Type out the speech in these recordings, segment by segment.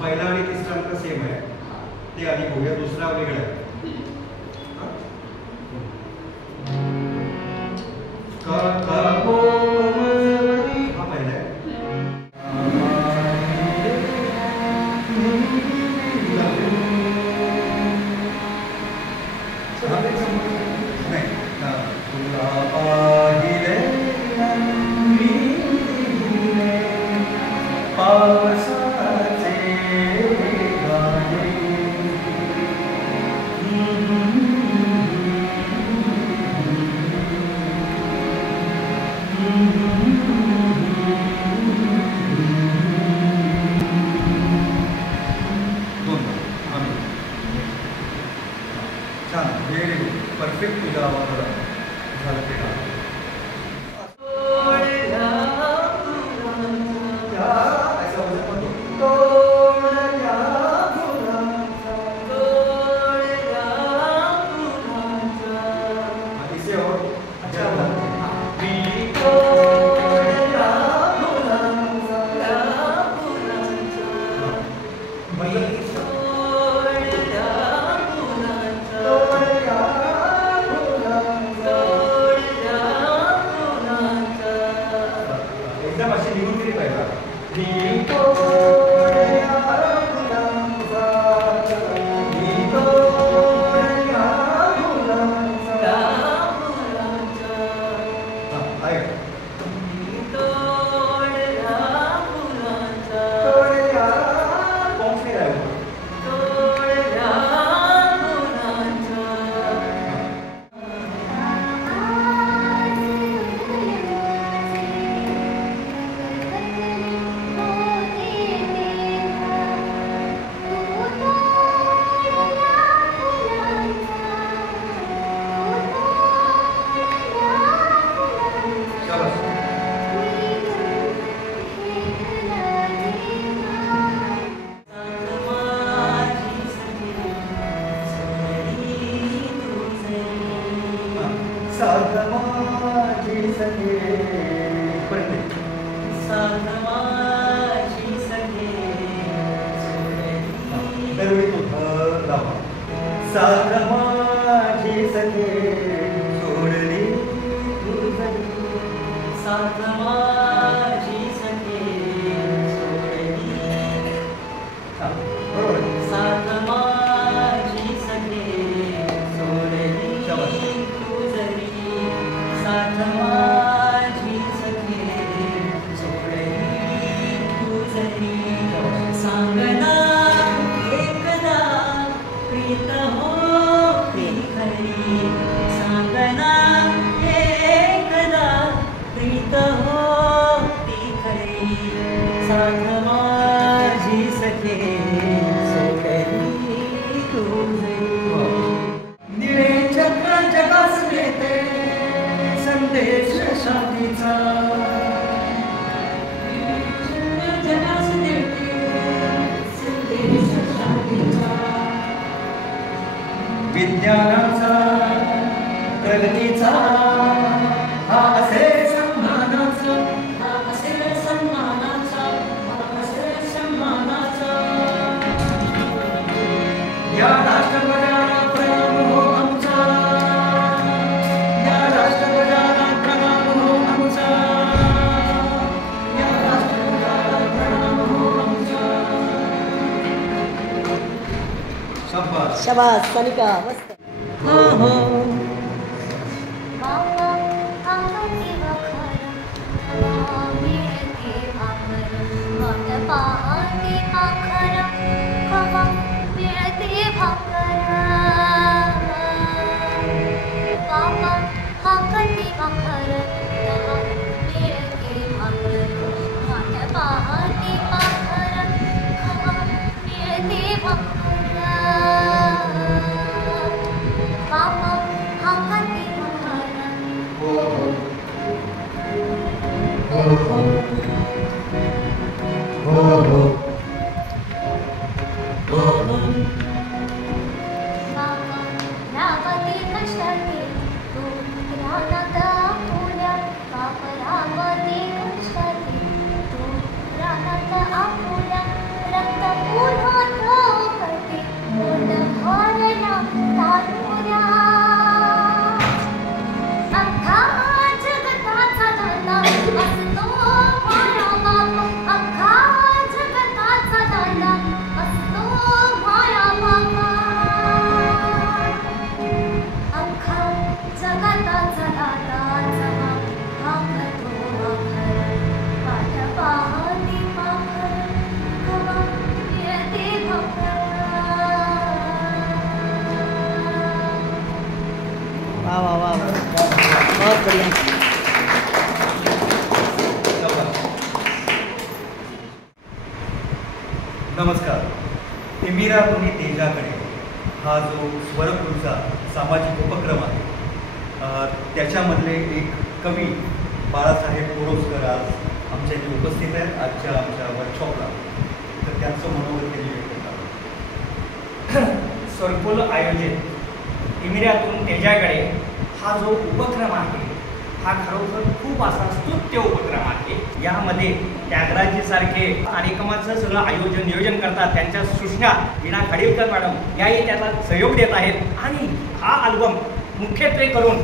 पहिला आणि तिसरा अंक सेम आहे ते आधी बघूया दुसरा वेगळा आहे हा पहिला आहे परफेक्ट तुझ्या आवाजाला झालं ते का विज्ञानाचा प्रगतीचा हा असेल सन्मानाचा या राष्ट्रपतीला प्रणाम हो आमचा या राष्ट्रपतीला प्रणाम हो आमचा या राष्ट्रपतीला प्रणाम हो आमचा शाबास शाबास सानिका मस्त हो हो भाकर बहुत बढ़िया। नमस्कार. तिमिरा तुम्ही तेजाकडे हा जो स्वरपूरचा सामाजिक उपक्रम आहे, त्याच्यामधले एक कवी बाळासाहेब पोरोसकर आज आमच्या इथे उपस्थित आहेत आमच्या वर्कशॉपला. तर त्यांचं मनोगत त्यांनी व्यक्त करावं. स्वरपूर आयोजित तिमिरातून तेजाकडे हा जो उपक्रम आहे हा खरोखर खूप असा स्तुत्य उपक्रम आहे. यामध्ये त्यागराजीसारखे कार्यक्रमाचं सगळं नियोजन करतात. त्यांच्या सूचना वीणा खाडीलकर मॅडम याही त्याला सहयोग देत आहेत. आणि हा अल्बम मुख्यत्वे करून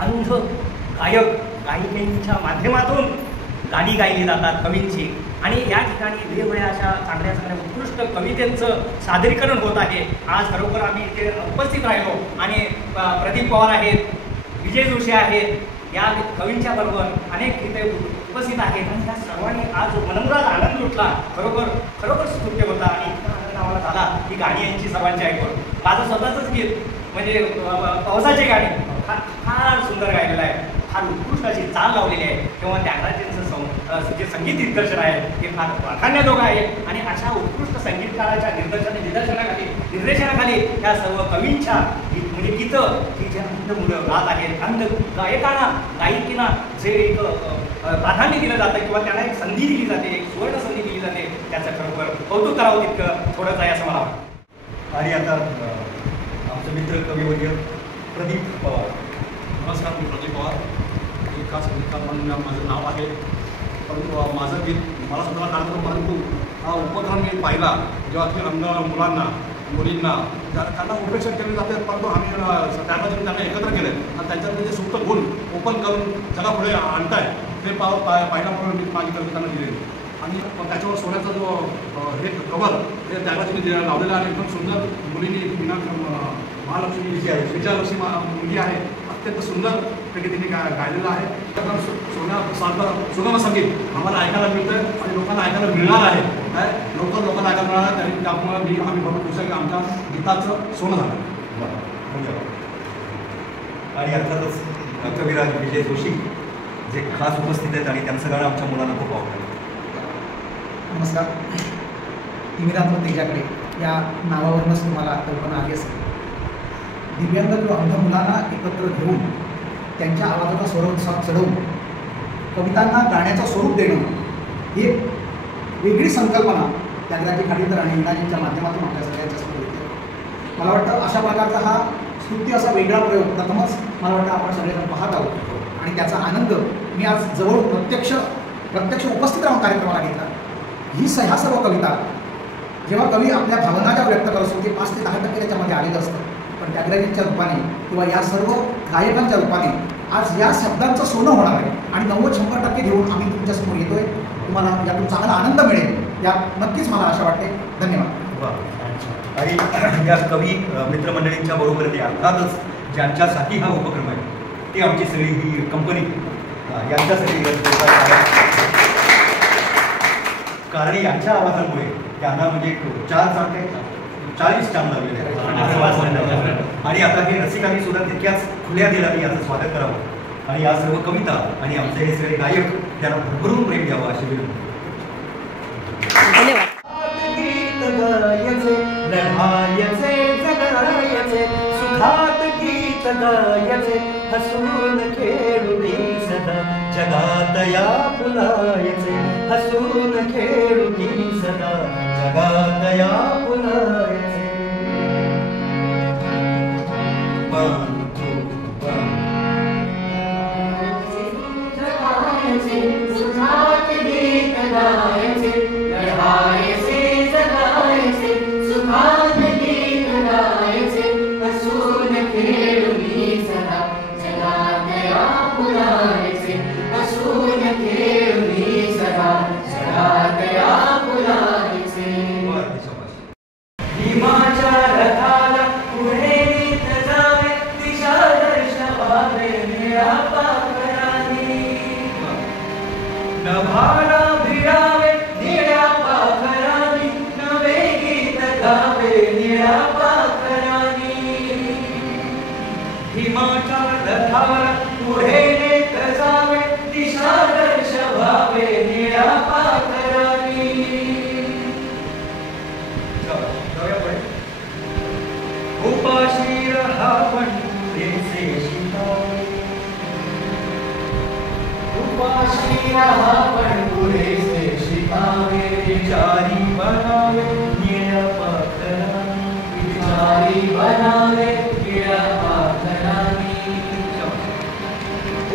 अंध गायक गायिकांच्या माध्यमातून गाणी गायली जातात कवींची. आणि या ठिकाणी वेगवेगळ्या अशा चांगल्या उत्कृष्ट कवितेचं सादरीकरण होत आहे. आज खरोखर आम्ही इथे उपस्थित राहिलो आणि प्रदीप पवार आहेत, विजय जोशी आहेत, या कवींच्या बरोबर अनेक इथे उपस्थित आहेत. आणि या सर्वांनी आज मनमुराद आनंद लुटला. खरोखर स्तुत्य होता. आणि इतका आनंद आम्हाला झाला की गाणी यांची सर्वांची ऐकून. माझं स्वतःचंच गीत म्हणजे पावसाची गाणी फार सुंदर गायलेलं आहे, फार उत्कृष्ट अशी चाल लावलेली आहे. किंवा त्यागराजींचं जे संगीत दिग्दर्शन आहे ते फार वाखाणण्याजोगं आहे. आणि अशा उत्कृष्ट संगीतकाराच्या निर्देशनाखाली या सर्व कवींच्या म्हणजे गीतं की जे अंध मुलं गात आहेत, अंध गायकांना गायकीना जे एक प्राधान्य दिलं जातं किंवा त्यांना एक संधी दिली जाते, एक सुवर्ण संधी दिली जाते, त्याचं खरोखर कौतुक करावं तितकं थोडंच आहे असं मला वाटतं. आणि आता आमचे मित्र कविवर्य प्रदीप पवार. नमस्कार, मी प्रदीप पवार. एक खास संगीतकार म्हणून माझं नाव आहे. परंतु माझं गीत मला सुद्धा काढतो. परंतु हा उपक्रम मी पाहिला जेव्हा की अंध मुलांना मुलींना त्यांना उपेक्षण केले जाते. परंतु आम्ही त्यामध्ये त्यांना एकत्र केले आणि त्यांच्यातले जे सुप्त गुण ओपन करून जगापुढे आणताय ते पाहिला म्हणून मी माझी कविता त्यांना दिलेली. आणि त्याच्यावर सोन्याचा जो हे कवर हे त्यागाजीने लावलेला आहे. एकदम सुंदर मुलींनी महालक्ष्मी विजयालक्ष्मी मुलगी आहे, अत्यंत सुंदरपैकी तिने गायलेलं आहे. सुगम संगीत आम्हाला ऐकायला मिळतं आणि लोकांना ऐकायला मिळणार आहे. लोकांना ऐकायला मिळणार आहे. त्यांनी त्यामुळे आम्ही बघू शकतो की आमच्या गीताचं सोनं झालं. आणि अर्थातच कविराज विजय जोशी जे खास उपस्थित आहेत आणि त्यांचं गाणं आमच्या मुलांना खूप आवडतं. नमस्कार. तिमिरातून तेजाकडे या नावावरूनच तुम्हाला कल्पना आली असेल. दिव्यांग किंवा अंध मुलांना एकत्र घेऊन त्यांच्या आवाजाचा स्वर चढवून कवितांना गाण्याचं स्वरूप देणं ही एक वेगळी संकल्पना त्यागराजी खाडीलकर आणि वीणाजींच्या माध्यमातून आपल्या सगळ्यांच्या समोर येते. मला वाटतं अशा प्रकारचा हा स्तुत्य असा वेगळा प्रयोग प्रथमच मला वाटतं आपण सगळेजण पाहत आहोत. आणि त्याचा आनंद मी आज जवळ प्रत्यक्ष उपस्थित राहून कार्यक्रमाला घेतला. ह्या सर्व कविता जेव्हा कवी आपल्या भावना ज्या व्यक्त करत असतो ते 5 ते 10% त्याच्यामध्ये आलेलं असतं. पण त्यागराजींच्या रूपाने किंवा या सर्व गायकांच्या रूपाने आज या शब्दांचं सोनं होणार आहे. आणि 90-100% घेऊन आम्ही तुमच्यासमोर येतोय. तुम्हाला यातून चांगला आनंद मिळेल यात नक्कीच मला आशा वाटते. धन्यवाद. आणि या कवी मित्रमंडळींच्या बरोबरीने अर्थातच ज्यांच्यासाठी हा उपक्रम आहे ती आमची सगळी ही कंपनी यांच्यासाठी कारण यांच्या आवाजामुळे त्यांना म्हणजे 40 स्टॅम्प लागलेले आहेत. आणि आता हे रसिकांनी सुद्धा तितक्याच खुल्या दिलाने याचं स्वागत करावं आणि या सर्व कविता आणि आमचे हे सगळे गायक त्यांना भरभरून प्रेम द्यावं अशी विनंती. धन्यवाद. हसून खेळुनी सदा जगात या फुलायचे. हसून खेळुनी सदा जगात या फुलायचे. निळ्या पाखरांनी नभाला भिडावे निळ्या पाखरांनी नवे गीत गावे निळ्या पाखरांनी हिमाच्या रथावर पुढे नेत जावे दिशा दर्शवावे निळ्या पाखरांनी जाऊया पुढे. उपाशी रहा पण पुरेसे शिकावे उपाशी रहा पण पुरेसे शिकावे विचारी बनावे निळ्या पाखरांनी विचारी बनावे निळ्या पाखरांनी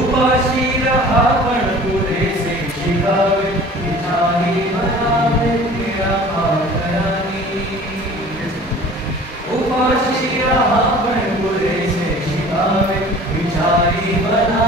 उपाशी रहा पण पुरेसे शिकावे विचारी बनावे निळ्या पाखरांनी उपाशी रहा पण पुरेसे शिकावे विचारी बना